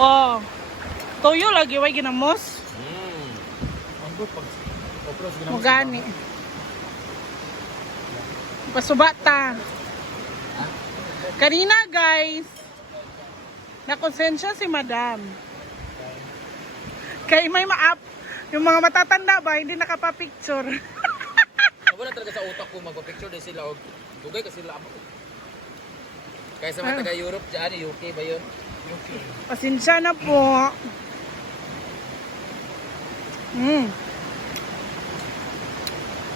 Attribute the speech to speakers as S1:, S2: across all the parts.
S1: Oh. Toyo lagi way ginamos.
S2: Mm.
S3: Ambot pag opros ginamit.
S1: Mugani. Pasubata. Kanina guys, nakonsensya si madam. Kay may maap, yung mga matatanda ba, hindi nakapapicture.
S2: Wala talaga sa utak ko magpa-picture din sila dugay kasi sila amo. Kaya sa mga taga Europe diyan, UK ba 'yun?
S1: Pasensya na po. Mm.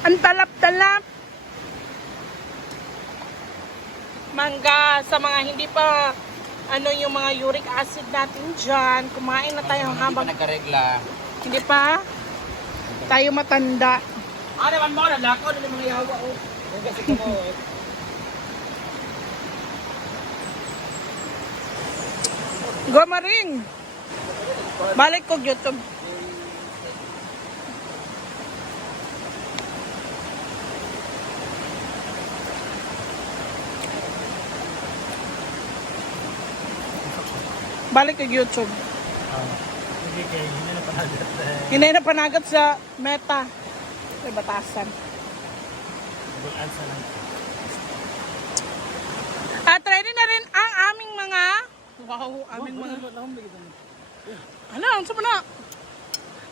S1: Ang talap-talap. Mangga sa mga hindi pa ano yung mga uric acid natin dyan. Kumain na tayo
S2: Hindi pa
S1: habang
S2: nagkaregla.
S1: hindi pa tayo matanda.
S2: Ah, naman mo na lako na mga yawa oh. Kasi ko mo. eh.
S1: Gumaring. Balik ko YouTube. Balik ko YouTube. Hinay na panagat sa meta. Sa batasan.
S3: Answer lang.
S1: At ready na rin ang aming mga Wow, aming mga Ano, ang sama na?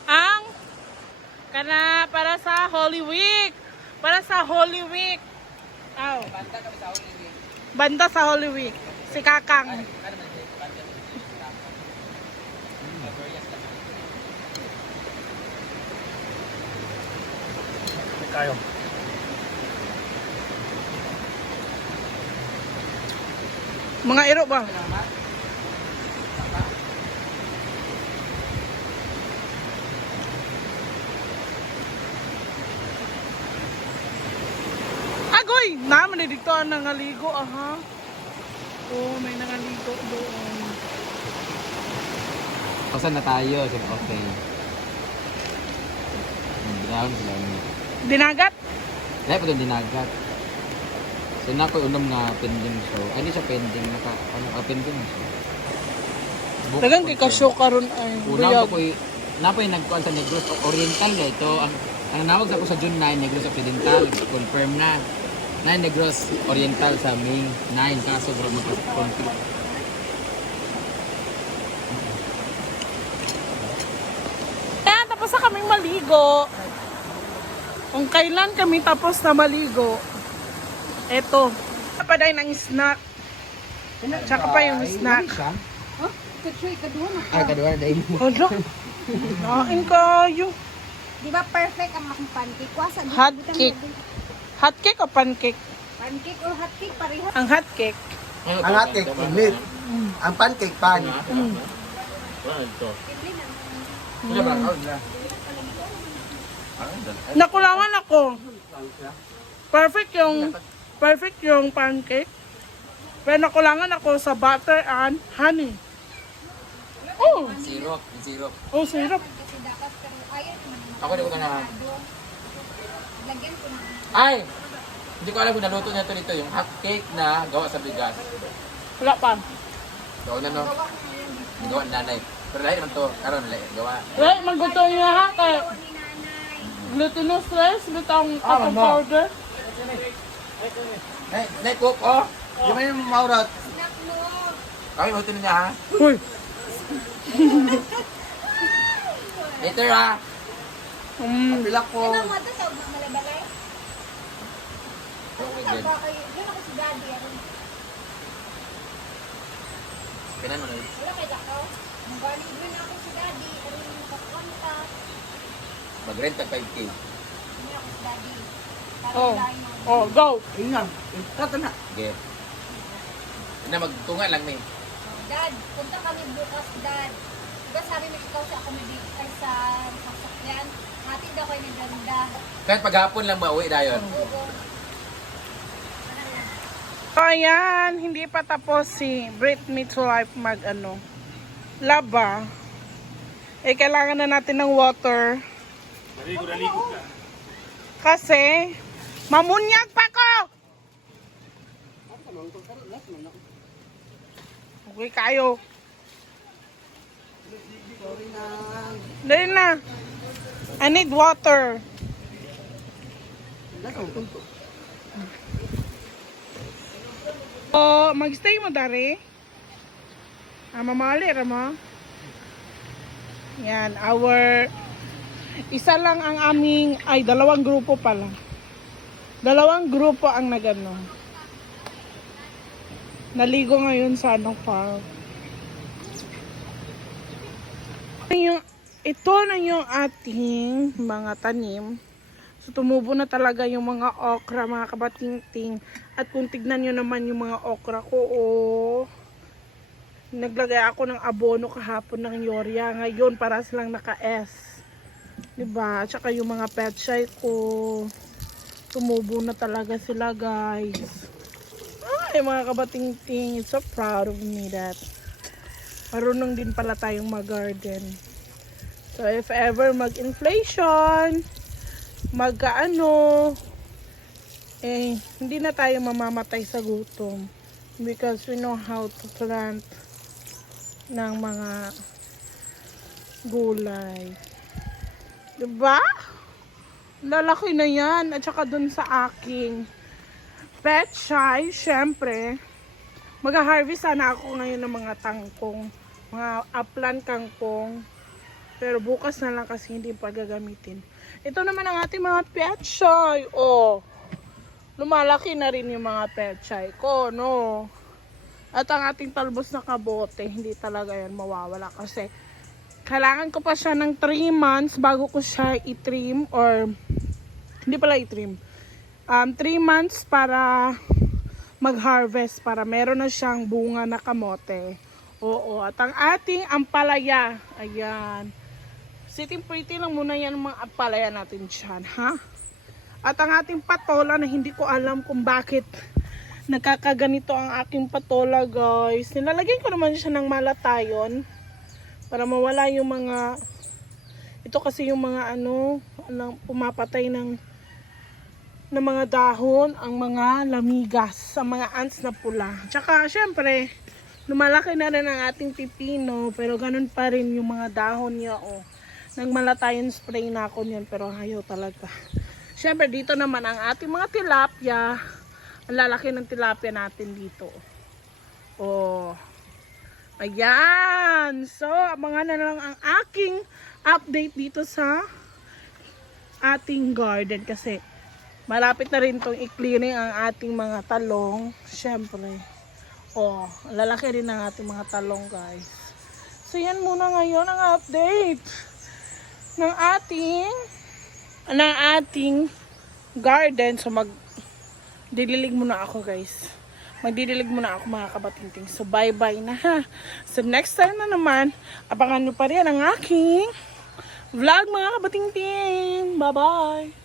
S1: Ang kana para sa Holy Week. Para sa Holy Week. Aw,
S2: Banda kami sa Holy Week.
S1: banda sa Holy Week. Si Kakang.
S2: Ano.
S3: Hindi kayo.
S1: Mga iro ba? Agoy! Naman eh, dito ang nangaligo, aha. Oo, may nangaligo doon.
S2: Pasan na tayo, sige okay. Brown sila.
S1: Dinagat?
S2: Dahil pa doon dinagat. So na ko unom nga pending show. Ay, hindi siya pending. Naka, ano, ah, pending na siya. Book
S1: Dagang kay kasyo karon ay
S2: Una ko ko'y napoy nagkuan sa Negros Oriental na ito. Ang ang nawag sa ko sa June 9 Negros Occidental confirm na. 9 Negros Oriental sa May 9 kaso bro magka-conflict.
S1: Kaya tapos na kaming maligo. Kung kailan kami tapos na maligo, eto. Paday ng snack. Tsaka pa yung snack.
S2: Ay, kadua dahil mo.
S1: Ano? Kain kayo.
S4: Di ba perfect ang aking pancake?
S1: Hot cake. Hot cake o pancake?
S4: Pancake or hot cake, pareha.
S1: Ang hot cake.
S5: Ang ating init. Ang pancake pan.
S1: Mm. Nakulangan ako. Perfect yung perfect yung pancake. Pero nakulangan ako sa butter and honey. Oh,
S2: Syrup, syrup.
S1: oh syrup.
S2: Ako di ko na
S4: Lagyan ko na.
S2: Ay! Hindi ko alam kung naluto niya ito dito, yung hot cake na gawa sa bigas.
S1: Wala pa.
S2: Gawa na no? Gawa ni nanay. Pero lahat naman to, karon lahat gawa.
S1: Right, maguto niya ha.
S4: Nanay.
S1: glutinous rice, lutang cotton powder.
S2: Nay, nay cook oh.
S5: Di ba yung maurat?
S4: Snack mo.
S2: Kami mo niya ha.
S1: Uy,
S2: Later ha.
S1: mm,
S5: Pilak ko.
S4: Ano mo ito sa malabalay?
S2: Oh my God.
S4: Yun ako si daddy. Ano?
S2: Pinan mo na.
S4: Wala kay. Mag-libre na ako si daddy. Ano yung nakakonta?
S2: Mag-rent tag 5k.
S4: Hindi ako si daddy. Para
S1: oh,
S4: yung-
S1: oh, go.
S5: Ingat. Tato na.
S2: Okay. Na magtunga lang may.
S4: Dad, punta kami bukas, Dad. Diba sabi mo ikaw sa accommodate ay sa sasakyan? Hatid daw kayo ng ganda.
S2: Kahit paghapon lang mauwi dayon.
S4: Oo.
S1: So, ayan, hindi pa tapos si Brit Me to Life mag ano, laba. Eh, kailangan na natin ng water.
S3: Naligo, ka.
S1: Kasi, mamunyag pa ko! Okay kayo. Dali na. I need water. Oh, magstay mo dari. Ah, mamali ra mo. Yan, our isa lang ang aming ay dalawang grupo pala. Dalawang grupo ang nagano. Naligo ngayon sa ano park. Ito na yung ating mga tanim. So, tumubo na talaga yung mga okra, mga kabatingting. At kung tignan nyo naman yung mga okra ko, oh, naglagay ako ng abono kahapon ng Yoria. Ngayon, para silang naka-S. Diba? Tsaka yung mga petsay ko, tumubo na talaga sila, guys. Ay, mga kabatingting, so proud of me that marunong din pala tayong mag-garden. So, if ever mag-inflation, mag-ano, eh, hindi na tayo mamamatay sa gutom. Because we know how to plant ng mga gulay. Diba? Lalaki na yan. At saka dun sa aking pet shy, syempre, mag-harvest sana ako ngayon ng mga tangkong, mga upland kangkong. Pero bukas na lang kasi hindi pa gagamitin. Ito naman ang ating mga pet shy. Oh, lumalaki na rin yung mga pet shy ko, no? At ang ating talbos na kabote, hindi talaga yan mawawala kasi kailangan ko pa siya ng 3 months bago ko siya i-trim or hindi pala i-trim. Um, 3 months para mag-harvest para meron na siyang bunga na kamote. Oo, at ang ating ampalaya, ayan. Sitting pretty lang muna yan mga ampalaya natin dyan, ha? At ang ating patola na hindi ko alam kung bakit nagkakaganito ang aking patola, guys. Nilalagyan ko naman siya ng malatayon para mawala yung mga ito kasi yung mga ano, anong pumapatay ng ng mga dahon, ang mga lamigas, ang mga ants na pula. Tsaka, syempre, lumalaki na rin ang ating pipino, pero ganun pa rin yung mga dahon niya, oh. Nagmalatayon spray na ako niyan, pero ayaw talaga. Syempre, dito naman ang ating mga tilapia. Ang lalaki ng tilapia natin dito. Oh. Ayan. So, abangan na lang ang aking update dito sa ating garden kasi malapit na rin tong i-clearing ang ating mga talong. Siyempre. Oh, ang lalaki rin ng ating mga talong, guys. So, yan muna ngayon ang update ng ating ng ating garden. So, mag dililig muna ako, guys. Magdidilig muna ako mga kabatingting. So, bye-bye na ha. So, next time na naman, abangan nyo pa rin ang aking vlog mga kabatingting. Bye-bye!